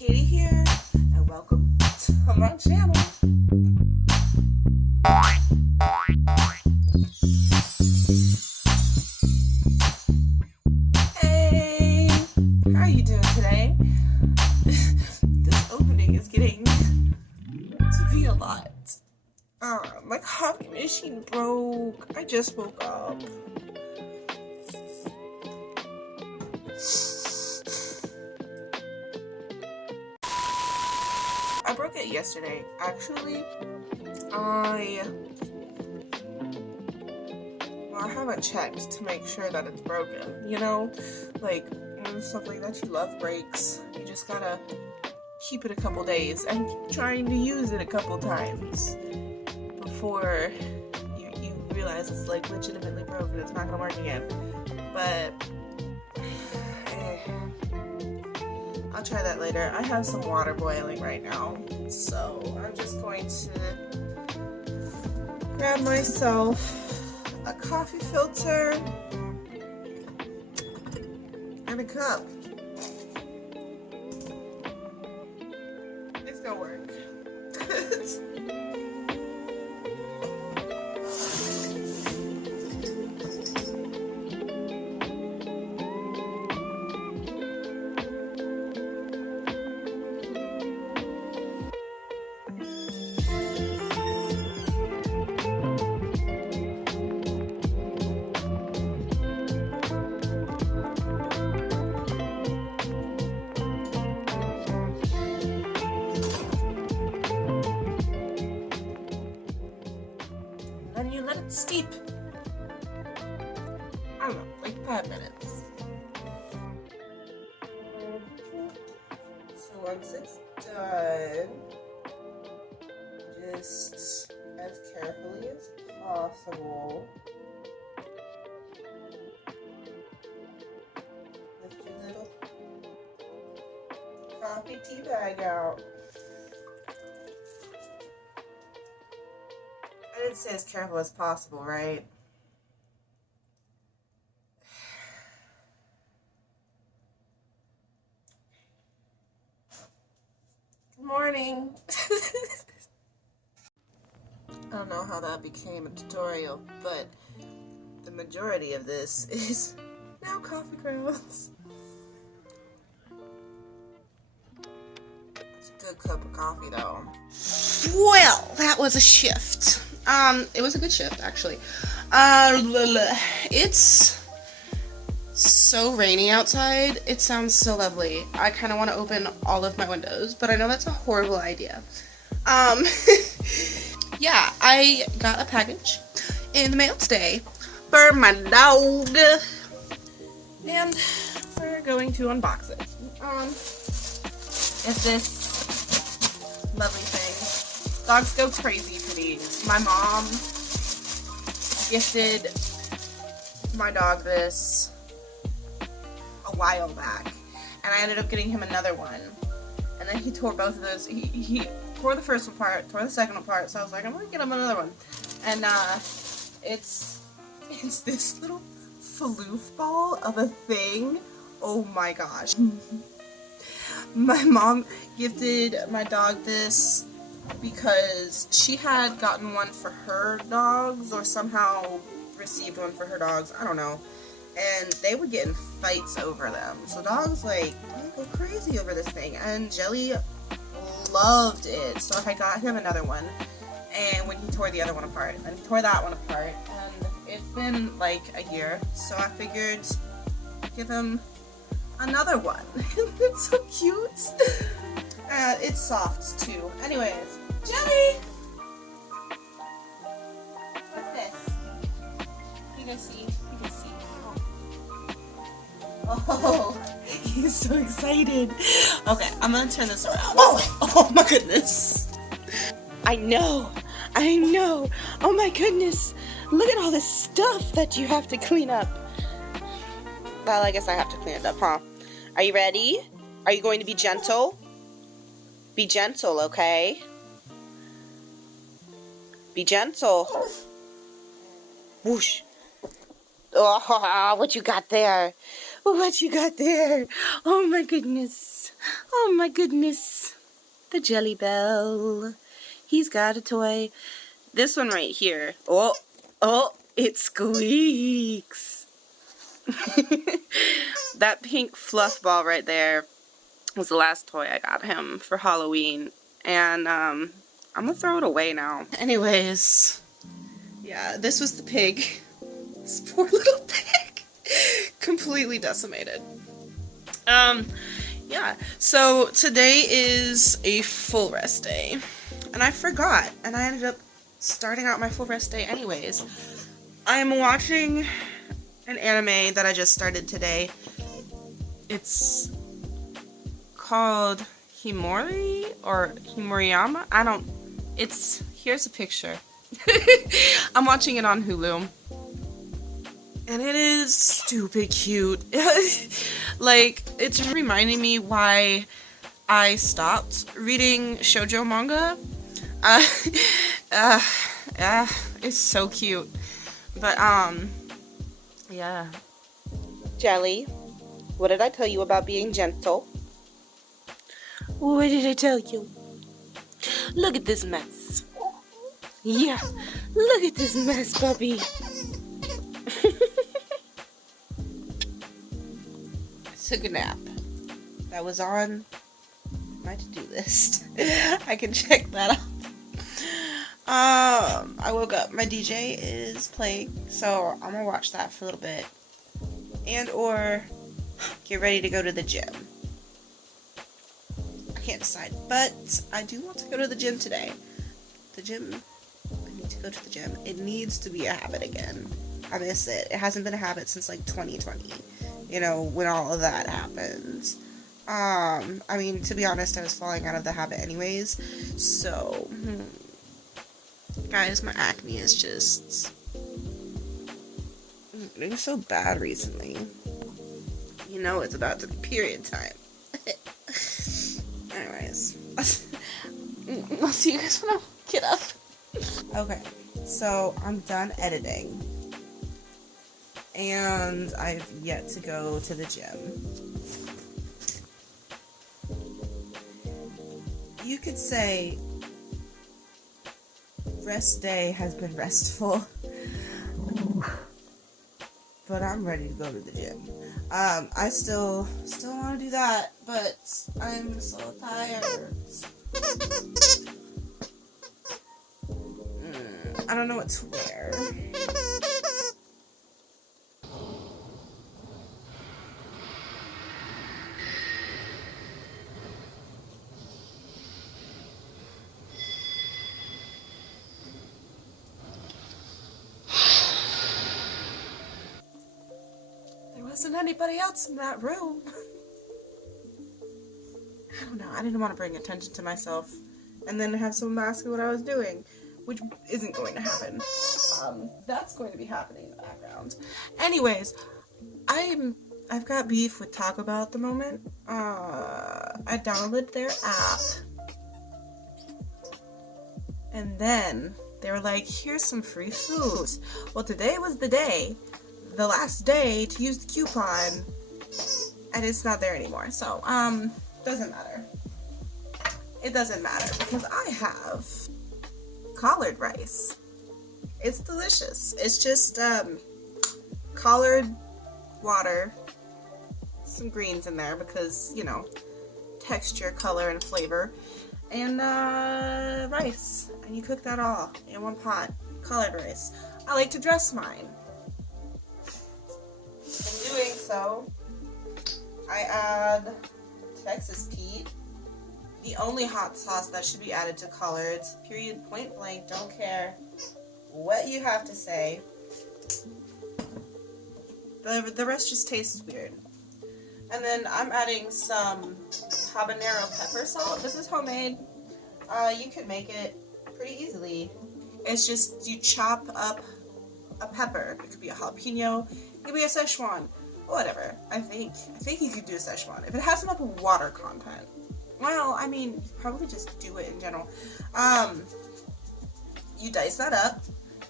Katie here, and welcome to my channel. Hey, how are you doing today? This opening is getting to be a lot. My coffee machine broke. I just woke up. I broke it yesterday. Actually, I haven't checked to make sure that it's broken. You know, like when something that you love breaks, you just gotta keep it a couple days and keep trying to use it a couple times before you realize it's like legitimately broken. It's not gonna work again. But I'll try that later. I have some water boiling right now, so I'm just going to grab myself a coffee filter and a cup. It's gonna work. And you let it steep. I don't know, like 5 minutes. So once it's done, just as carefully as possible, lift your little coffee tea bag out. I didn't say as careful as possible, right? Good morning. I don't know how that became a tutorial, but the majority of this is now coffee grounds. It's a good cup of coffee, though. Well, that was a shift. It was a good shift, actually. It's so rainy outside. It sounds so lovely. I kind of want to open all of my windows, but I know that's a horrible idea. Yeah, I got a package in the mail today for my dog, and we're going to unbox it. It's this lovely thing. Dogs go crazy for these. My mom gifted my dog this a while back, and I ended up getting him another one. And then he tore both of those. He tore the first one apart, tore the second one apart. So I was like, I'm gonna get him another one. And it's this little floof ball of a thing. Oh my gosh. My mom gifted my dog this because she had gotten one for her dogs, or somehow received one for her dogs, I don't know, and they were getting fights over them. So dogs like go crazy over this thing, and Jelly loved it. So I got him another one, and when he tore the other one apart, and he tore that one apart, and it's been like a year, so I figured give him another one. It's so cute. It's soft too. Anyways, Jelly! What's this? You can see. You can see. Oh, he's so excited. Okay, I'm gonna turn this around. Oh my goodness. I know. Oh my goodness. Look at all this stuff that you have to clean up. Well, I guess I have to clean it up, huh? Are you ready? Are you going to be gentle? Be gentle, okay? Be gentle. Whoosh. Oh, what you got there? What you got there? Oh my goodness. Oh my goodness. The Jelly Bell. He's got a toy. This one right here. Oh, it squeaks. That pink fluff ball right there was the last toy I got him for Halloween. And I'm gonna throw it away now. Anyways, yeah, this was the pig. This poor little pig. Completely decimated. Yeah, so today is a full rest day. And I forgot, and I ended up starting out my full rest day anyways. I'm watching an anime that I just started today. It's called Himori or Himoriyama? Here's a picture. I'm watching it on Hulu. And it is stupid cute. Like, it's reminding me why I stopped reading shoujo manga. It's so cute. But, yeah. Jelly, what did I tell you about being gentle? What did I tell you? Look at this mess. Yeah, look at this mess, puppy. I took a nap. That was on my to-do list. I can check that off. I woke up. My DJ is playing, so I'm gonna watch that for a little bit. And or get ready to go to the gym. I can't decide, but I do want to go to the gym today. The gym, I need to go to the gym. It needs to be a habit again. I miss it. It hasn't been a habit since like 2020, you know, when all of that happened. I mean, to be honest, I was falling out of the habit anyways, so, guys, my acne is just getting so bad recently. You know it's about to be period time. Anyways, I'll see you guys when I get up. Okay, so I'm done editing. And I've yet to go to the gym. You could say rest day has been restful. But I'm ready to go to the gym. I still want to do that, but I'm so tired. I don't know what to wear. Wasn't anybody else in that room. I don't know, I didn't want to bring attention to myself and then have someone ask me what I was doing, which isn't going to happen. That's going to be happening in the background. Anyways, I've got beef with Taco Bell at the moment. I downloaded their app, and then they were like, here's some free food. Well, today was the last day to use the coupon, and it's not there anymore. So, doesn't matter. It doesn't matter because I have collard rice. It's delicious. It's just, collard water, some greens in there because, you know, texture, color, and flavor, and, rice. And you cook that all in one pot. Collard rice. I like to dress mine. In doing so, I add Texas Pete, the only hot sauce that should be added to collards, period, point blank, don't care what you have to say. The rest just tastes weird. And then I'm adding some habanero pepper salt. This is homemade. You could make it pretty easily. It's just you chop up a pepper. It could be a jalapeno. It could be a Szechuan. Whatever. I think you could do a Szechuan. If it has enough water content. Well, I mean, probably just do it in general. You dice that up.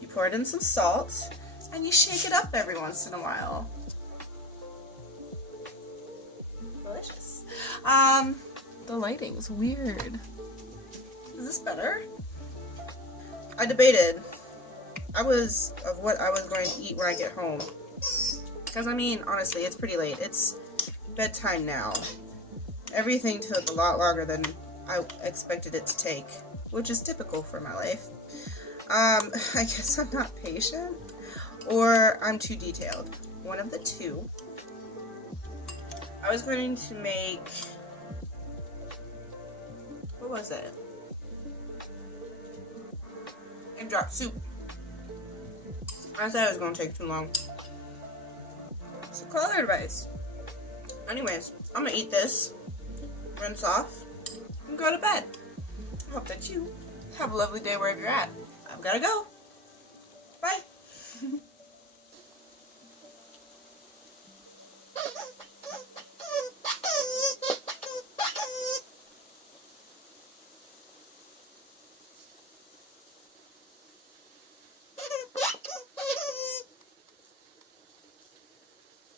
You pour it in some salt. And you shake it up every once in a while. The lighting's weird. Is this better? I debated. Of what I was going to eat when I get home. Because, I mean, honestly, it's pretty late. It's bedtime now. Everything took a lot longer than I expected it to take, which is typical for my life. I guess I'm not patient, or I'm too detailed. One of the two. I was going to make, what was it? Egg drop soup. I said it was going to take too long. So color advice. Anyways, I'm going to eat this, rinse off, and go to bed. I hope that you have a lovely day wherever you're at. I've got to go. Bye.